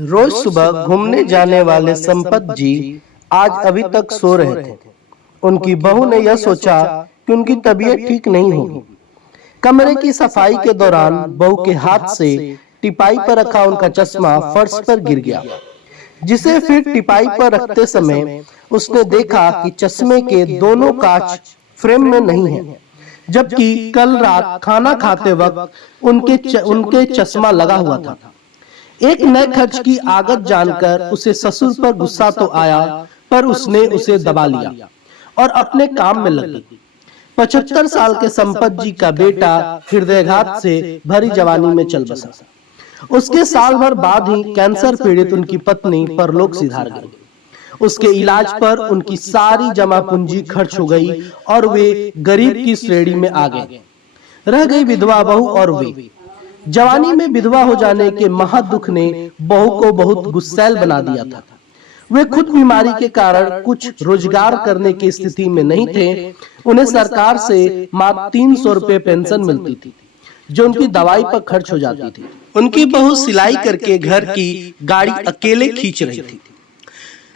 रोज सुबह घूमने जाने वाले संपत जी आज अभी तक सो रहे थे। उनकी बहू ने यह सोचा कि उनकी तबीयत ठीक नहीं होगी। कमरे की सफाई के दौरान बहू के हाथ से टिपाई पर रखा उनका चश्मा फर्श पर गिर गया, जिसे फिर टिपाई पर रखते समय उसने देखा कि चश्मे के दोनों कांच फ्रेम में नहीं है, जबकि कल रात खाना खाते वक्त उनके चश्मा लगा हुआ था। एक नए खर्च की आगत जानकर उसे ससुर पर गुस्सा तो आया, पर उसने उसे दबा लिया और अपने काम में लग गई। 75 साल के संपत जी का बेटा हृदयघात से भरी जवानी में चल बसा। उसके साल भर बाद ही कैंसर पीड़ित उनकी पत्नी परलोक सिधार गई। उसके इलाज पर उनकी सारी जमा पूंजी खर्च हो गई और वे गरीब की श्रेणी में आ गए। रह गई विधवा बहू और वे। जवानी में विधवा हो जाने के महा दुख ने बहू को बहुत गुस्सैल बना दिया था। वे खुद बीमारी के कारण कुछ रोजगार करने की स्थिति में नहीं थे। उन्हें सरकार से मात्र 300 रुपए पेंशन मिलती थी, जो उनकी दवाई पर खर्च हो जाती थी। उनकी बहू सिलाई करके घर की गाड़ी अकेले खींच रही थी।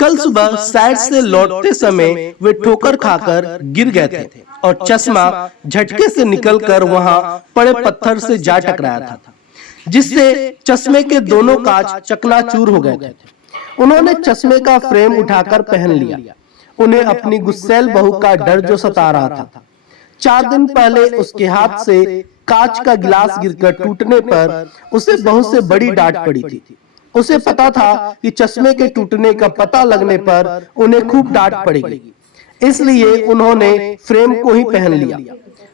कल सुबह सैर से लौटते समय वे ठोकर खाकर गिर गए थे और चश्मा झटके से निकलकर वहां पड़े पत्थर से जा टकराया था, जिससे चश्मे के दोनों कांच चकनाचूर हो गए थे। उन्होंने चश्मे का फ्रेम उठाकर पहन लिया। उन्हें अपनी गुस्सैल बहू का डर जो सता रहा था। 4 दिन पहले उसके हाथ से कांच का गिलास गिरकर टूटने पर उसे बहू से बड़ी डांट पड़ी थी। उसे पता था कि चश्मे के टूटने का पता लगने पर उन्हें खूब डांट पड़ेगी, इसलिए उन्होंने फ्रेम को ही पहन लिया।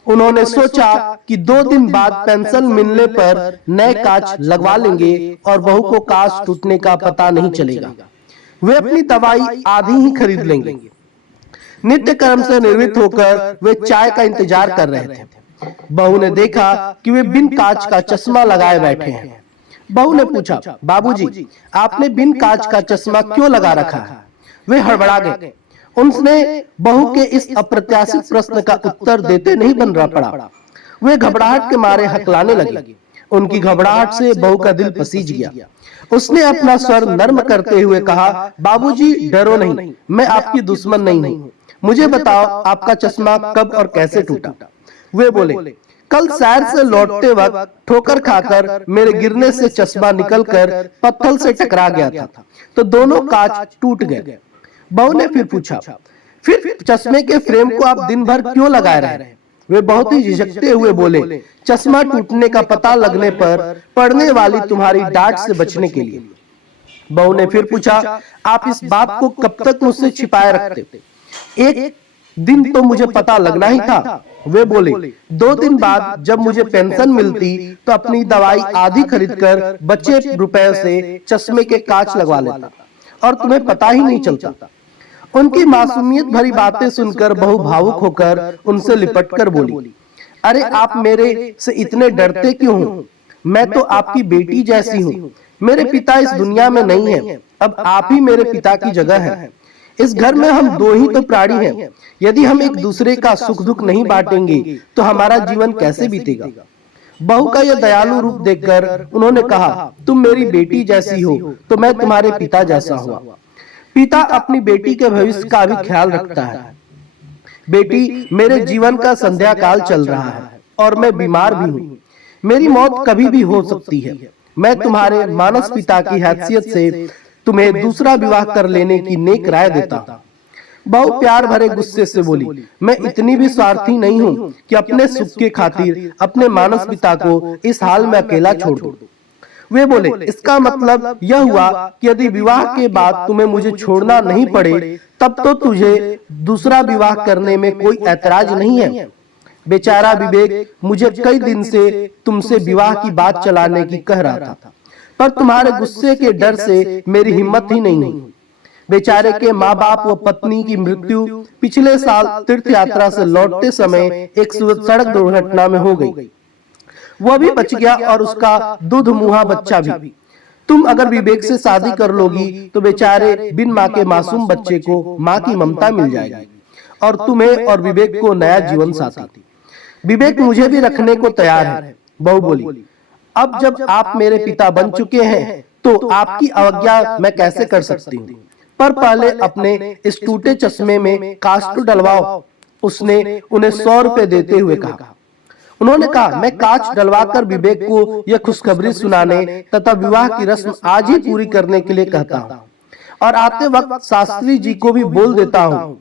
उन्होंने सोचा कि 2 दिन बाद पेंशन मिलने पर नए कांच लगवा लेंगे और बहू को कांच टूटने का पता नहीं चलेगा। वे अपनी दवाई आधी ही खरीद लेंगे। नित्य कर्म से निर्वृत्त होकर वे चाय का इंतजार कर रहे थे। बहू ने देखा कि वे बिन कांच का चश्मा लगाए बैठे हैं। बहू ने पूछा, बाबूजी, आपने बिन कांच का चश्मा क्यों लगा रखा है? वे हड़बड़ा गए। उनसे बहू के इस अप्रत्याशित प्रश्न का उत्तर देते नहीं बन रहा पड़ा। वे घबराहट के मारे हकलाने लगे। उनकी घबराहट से बहू का दिल पसीज गया। उसने अपना स्वर नर्म करते हुए कहा, बाबूजी डरो नहीं, मैं आपकी दुश्मन नहीं हूँ। मुझे बताओ, आपका चश्मा कब और कैसे टूटा? वे बोले, कल सैर से लौटते वक्त ठोकर खाकर मेरे गिरने से चश्मा निकलकर पत्थर से टकरा गया था, तो दोनों कांच टूट गए। बहू ने फिर पूछा, फिर चश्मे के फ्रेम को आप दिन भर क्यों लगाए रहे? वे बहुत ही झिझकते हुए बोले, चश्मा टूटने का पता लगने पर पड़ने वाली तुम्हारी डांट से बचने के लिए। बहू ने फिर पूछा, आप इस बात को कब तक मुझसे छिपाए रखते? एक दिन तो मुझे पता लगना ही था। वे बोले, 2 दिन बाद जब मुझे पेंशन मिलती तो अपनी दवाई आधी खरीदकर बचे रुपए से चश्मे के कांच लगवा लेता और तुम्हें पता ही नहीं चलता। उनकी मासूमियत भरी बातें सुनकर बहू भावुक होकर उनसे लिपटकर बोली, अरे आप मेरे से इतने डरते क्यों हो? मैं तो आपकी बेटी जैसी हूँ। मेरे पिता इस दुनिया में नहीं है, अब आप ही मेरे पिता की जगह है। इस घर में हम 2 ही तो प्राणी हैं। यदि हम एक दूसरे का सुख दुख नहीं बांटेंगे तो हमारा जीवन कैसे बीतेगा? बहू का यह दयालु रूप देखकर उन्होंने कहा, तुम मेरी बेटी जैसी हो तो मैं तुम्हारे पिता जैसा हुआ। पिता अपनी बेटी के भविष्य का भी ख्याल रखता है। बेटी, मेरे जीवन का संध्या काल चल रहा है और मैं बीमार भी हूँ। मेरी मौत कभी भी हो सकती है। मैं तुम्हारे मानस पिता की हैसियत से तुम्हें दूसरा विवाह कर लेने की नेक राय देता हूँ। बहू प्यार भरे गुस्से से बोली, मैं इतनी भी स्वार्थी नहीं हूँ कि अपने सुख के खातिर अपने मानस पिता को इस हाल में अकेला छोड़ दूं। वे बोले, इसका मतलब यह हुआ कि यदि विवाह के बाद तुम्हें मुझे छोड़ना नहीं पड़े तब तो तुझे दूसरा विवाह करने में कोई ऐतराज नहीं है। बेचारा विवेक मुझे कई दिन से तुमसे विवाह की बात चलाने की कह रहा था, पर तुम्हारे गुस्से के डर से मेरी हिम्मत ही नहीं हुई। बेचारे के माँ बाप व पत्नी की मृत्यु पिछले साल तीर्थ यात्रा से लौटते समय एक सड़क दुर्घटना में हो गई। वह भी बच गया और उसका दूध मुहा बच्चा भी। तुम अगर विवेक से शादी कर लोगी तो बेचारे बिन माँ के मासूम बच्चे को माँ की ममता मिल जाएगी और तुम्हें और विवेक को नया जीवन साथी। विवेक मुझे भी रखने को तैयार है। बहू बोली, अब जब आप मेरे पिता बन चुके हैं तो आपकी अवज्ञा मैं कैसे कर सकती हूँ। पर पहले अपने इस टूटे चश्मे में कांच तो डलवाओ। उसने उन्हें 100 रुपए देते हुए कहा। उन्होंने कहा, मैं कांच डलवाकर विवेक को यह खुशखबरी सुनाने तथा विवाह की रस्म आज ही पूरी करने के लिए कहता हूँ, और आते वक्त शास्त्री जी को भी बोल देता हूँ,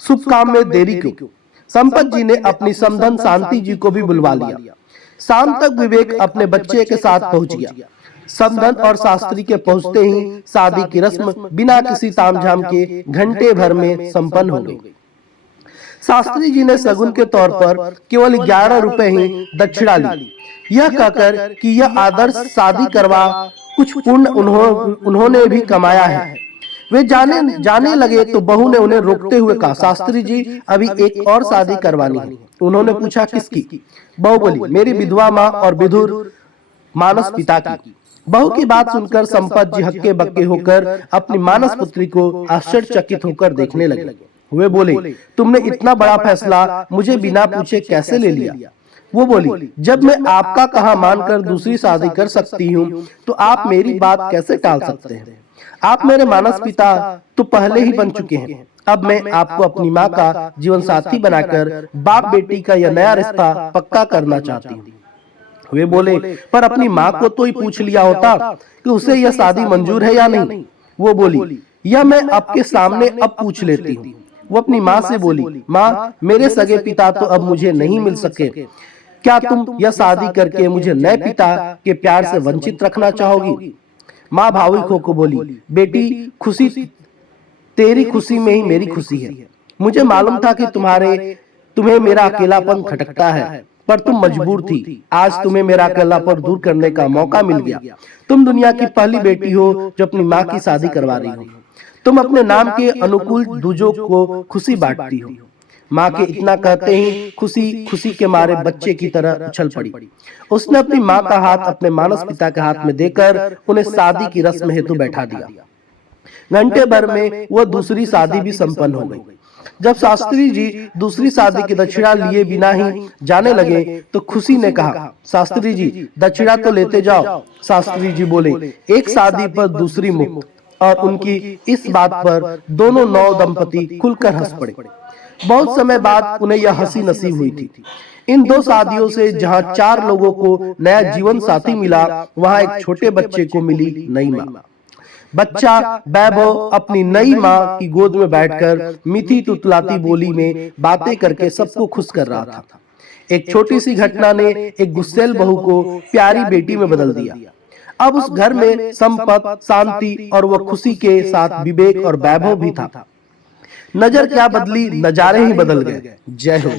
शुभ काम में देरी क्यों। संपत जी ने अपनी समधन शांति जी को भी बुलवा लिया। शाम तक विवेक अपने बच्चे के साथ पहुंच गया। समधन और शास्त्री के पहुंचते ही शादी की रस्म बिना किसी तामझाम के घंटे भर में संपन्न हो गई। शास्त्री जी ने सगुन के तौर पर केवल 11 रुपए ही दक्षिणा ली, यह कहकर कि यह आदर्श शादी करवा कुछ पुण्य उन्होंने भी कमाया है। वे जाने लगे तो बहू ने उन्हें रोकते हुए कहा, शास्त्री जी अभी एक और शादी करवानी है। उन्होंने पूछा, किसकी? बहू बोली, मेरी विधवा माँ और विधुर मानस पिता की। बहू की बात सुनकर संपत जी हक्के बक्के होकर अपनी मानस पुत्री को आश्चर्यचकित होकर देखने लगे। वे बोले, तुमने इतना बड़ा फैसला मुझे बिना पूछे कैसे ले लिया? वो बोली, जब मैं आपका कहा मानकर दूसरी शादी कर सकती हूँ तो आप मेरी बात कैसे टाल सकते हैं? आप मेरे मानस पिता तो पहले ही बन चुके हैं। अब मैं आपको अपनी माँ का जीवन साथी बनाकर बाप बेटी का यह नया रिश्ता पक्का करना चाहती हूँ। वे बोले, पर अपनी माँ को तो ही पूछ लिया होता कि उसे यह शादी मंजूर है या नहीं। वो बोली, यह मैं आपके सामने अब पूछ लेती हूँ। वो अपनी माँ से बोली, माँ मेरे सगे पिता तो अब मुझे नहीं मिल सके, क्या तुम यह शादी करके मुझे नए पिता के प्यार से वंचित रखना चाहोगी? माँ भावुक होकर बोली, बेटी खुशी तेरी खुशी में ही मेरी खुशी है। मुझे मालूम था कि तुम्हें मेरा अकेलापन खटकता है, पर तुम मजबूर थी। आज तुम्हें मेरा अकेलापन दूर करने का मौका मिल गया। तुम दुनिया की पहली बेटी हो जो अपनी माँ की शादी करवा रही हो। तुम अपने नाम के अनुकूल दूजों को खुशी बांटती हो। माँ के इतना कहते ही खुशी के मारे बच्चे की तरह उछल पड़ी। उसने अपनी माँ का हाथ अपने मानस पिता के हाथ में देकर उन्हें शादी की रस्म हेतु बैठा दिया। घंटे भर में वह दूसरी शादी भी संपन्न हो गई। जब शास्त्री जी दूसरी शादी की दक्षिणा लिए बिना ही जाने लगे तो खुशी ने कहा, शास्त्री जी दक्षिणा तो लेते जाओ। शास्त्री जी बोले, एक शादी पर दूसरी मुक्त। और उनकी इस बात पर दोनों नौ दंपति खुलकर हंस पड़े। बहुत समय बाद उन्हें यह हंसी नसीब हुई थी। इन दो शादियों से जहां 4 लोगों को नया जीवन साथी मिला, वहां एक छोटे बच्चे को मिली नई माँ। बच्चा वैभव अपनी नई माँ की गोद में बैठकर मीठी तुतलाती बोली में बातें करके सबको खुश कर रहा था। एक छोटी सी घटना ने एक गुस्सैल बहू को प्यारी बेटी में बदल दिया। अब उस घर में संपत, शांति और वह खुशी के साथ विवेक और वैभव भी था। नजर क्या बदली, नजारे ही बदल गए। जय हो।